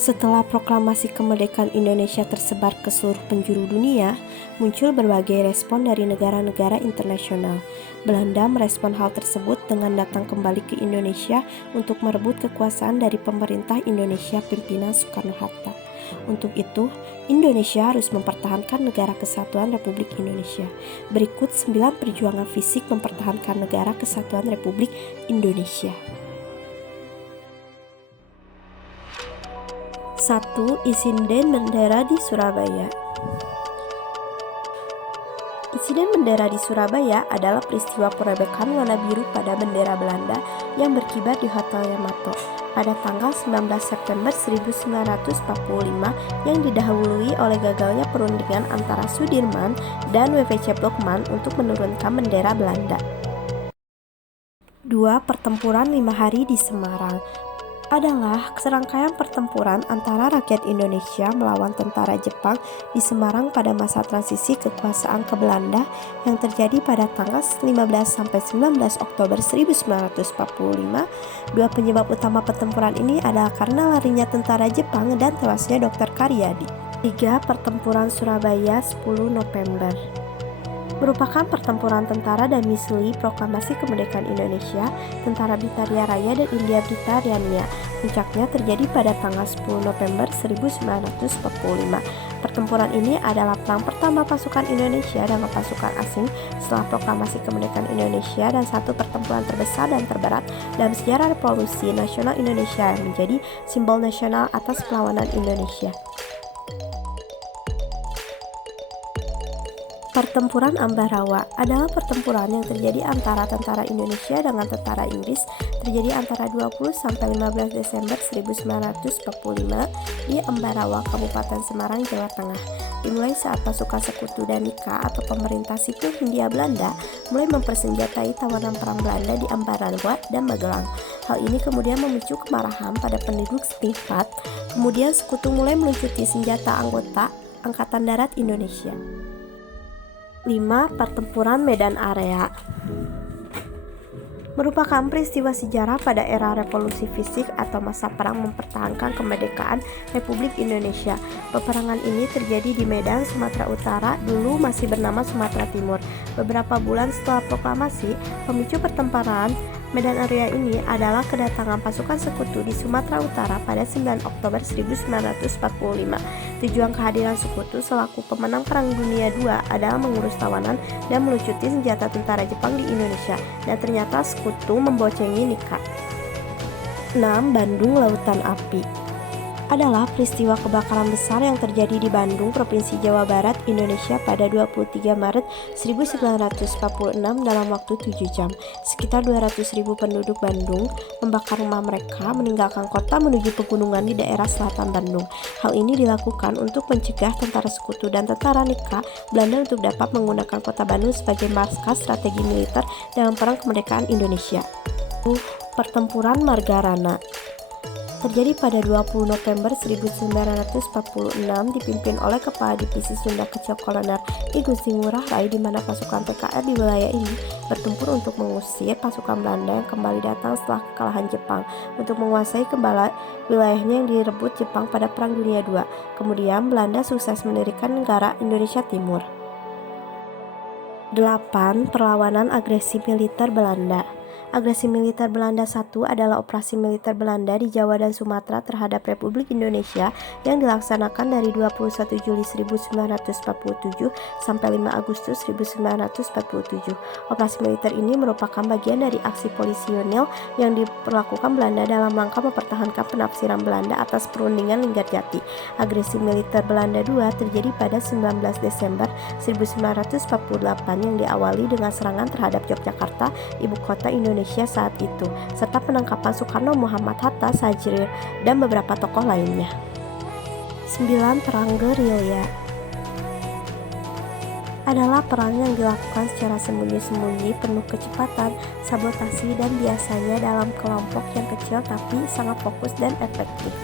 Setelah proklamasi kemerdekaan Indonesia tersebar ke seluruh penjuru dunia, muncul berbagai respon dari negara-negara internasional. Belanda merespon hal tersebut dengan datang kembali ke Indonesia untuk merebut kekuasaan dari pemerintah Indonesia pimpinan Soekarno-Hatta. Untuk itu, Indonesia harus mempertahankan negara kesatuan Republik Indonesia. Berikut 9 perjuangan fisik mempertahankan negara kesatuan Republik Indonesia. 1. Insiden bendera di Surabaya. Insiden bendera di Surabaya adalah peristiwa perobekan warna biru pada bendera Belanda yang berkibar di Hotel Yamato pada tanggal 19 September 1945 yang didahului oleh gagalnya perundingan antara Sudirman dan WVC Blokman untuk menurunkan bendera Belanda. 2. Pertempuran 5 hari di Semarang adalah serangkaian pertempuran antara rakyat Indonesia melawan tentara Jepang di Semarang pada masa transisi kekuasaan ke Belanda yang terjadi pada tanggal 15-19 Oktober 1945. Dua penyebab utama pertempuran ini adalah karena larinya tentara Jepang dan tewasnya Dr. Karyadi. 3. Pertempuran Surabaya 10 November merupakan pertempuran tentara dan misli proklamasi kemerdekaan Indonesia, Tentara Britania Raya dan India Britania. Puncaknya terjadi pada tanggal 10 November 1945. Pertempuran ini adalah perang pertama pasukan Indonesia dengan pasukan asing setelah proklamasi kemerdekaan Indonesia dan satu pertempuran terbesar dan terberat dalam sejarah Revolusi Nasional Indonesia yang menjadi simbol nasional atas perlawanan Indonesia. Pertempuran Ambarawa adalah pertempuran yang terjadi antara tentara Indonesia dengan tentara Inggris terjadi antara 20-15 Desember 1945 di Ambarawa, Kabupaten Semarang, Jawa Tengah. Dimulai saat pasukan sekutu Danika atau pemerintah sipil Hindia Belanda mulai mempersenjatai tawanan perang Belanda di Ambarawa dan Magelang. Hal ini kemudian memicu kemarahan pada penduduk setempat. Kemudian sekutu mulai melucuti senjata anggota Angkatan Darat Indonesia. 5. Pertempuran Medan Area merupakan peristiwa sejarah pada era revolusi fisik atau masa perang mempertahankan kemerdekaan Republik Indonesia. Peperangan ini terjadi di Medan, Sumatera Utara, dulu masih bernama Sumatera Timur. Beberapa bulan setelah proklamasi, pemicu pertempuran Medan Area ini adalah kedatangan pasukan sekutu di Sumatera Utara pada 9 Oktober 1945. Tujuan kehadiran sekutu selaku pemenang Perang Dunia II adalah mengurus tawanan dan melucuti senjata tentara Jepang di Indonesia, dan ternyata sekutu membocengi Nika. 6. Bandung Lautan Api adalah peristiwa kebakaran besar yang terjadi di Bandung, Provinsi Jawa Barat, Indonesia pada 23 Maret 1946 dalam waktu 7 jam. Sekitar 200.000 penduduk Bandung membakar rumah mereka, meninggalkan kota menuju pegunungan di daerah selatan Bandung. Hal ini dilakukan untuk mencegah tentara sekutu dan tentara Nika Belanda untuk dapat menggunakan kota Bandung sebagai markas strategi militer dalam perang kemerdekaan Indonesia. Pertempuran Margarana terjadi pada 20 November 1946 dipimpin oleh Kepala Divisi Sunda Kecil Kolonel I Gusti Ngurah Rai, di mana pasukan PKR di wilayah ini bertempur untuk mengusir pasukan Belanda yang kembali datang setelah kekalahan Jepang untuk menguasai kembali wilayahnya yang direbut Jepang pada Perang Dunia II. Kemudian Belanda sukses mendirikan negara Indonesia Timur. 8. Perlawanan agresi militer Belanda. Agresi militer Belanda I adalah operasi militer Belanda di Jawa dan Sumatera terhadap Republik Indonesia yang dilaksanakan dari 21 Juli 1947 sampai 5 Agustus 1947. Operasi militer ini merupakan bagian dari aksi polisionil yang diperlakukan Belanda dalam rangka mempertahankan penafsiran Belanda atas perundingan Linggarjati. Agresi militer Belanda II terjadi pada 19 Desember 1948 yang diawali dengan serangan terhadap Yogyakarta, ibu kota Indonesia saat itu, serta penangkapan Soekarno, Muhammad Hatta, Sajrir, dan beberapa tokoh lainnya. 9. Perang Gerilya adalah perang yang dilakukan secara sembunyi-sembunyi, penuh kecepatan, sabotasi, dan biasanya dalam kelompok yang kecil tapi sangat fokus dan efektif.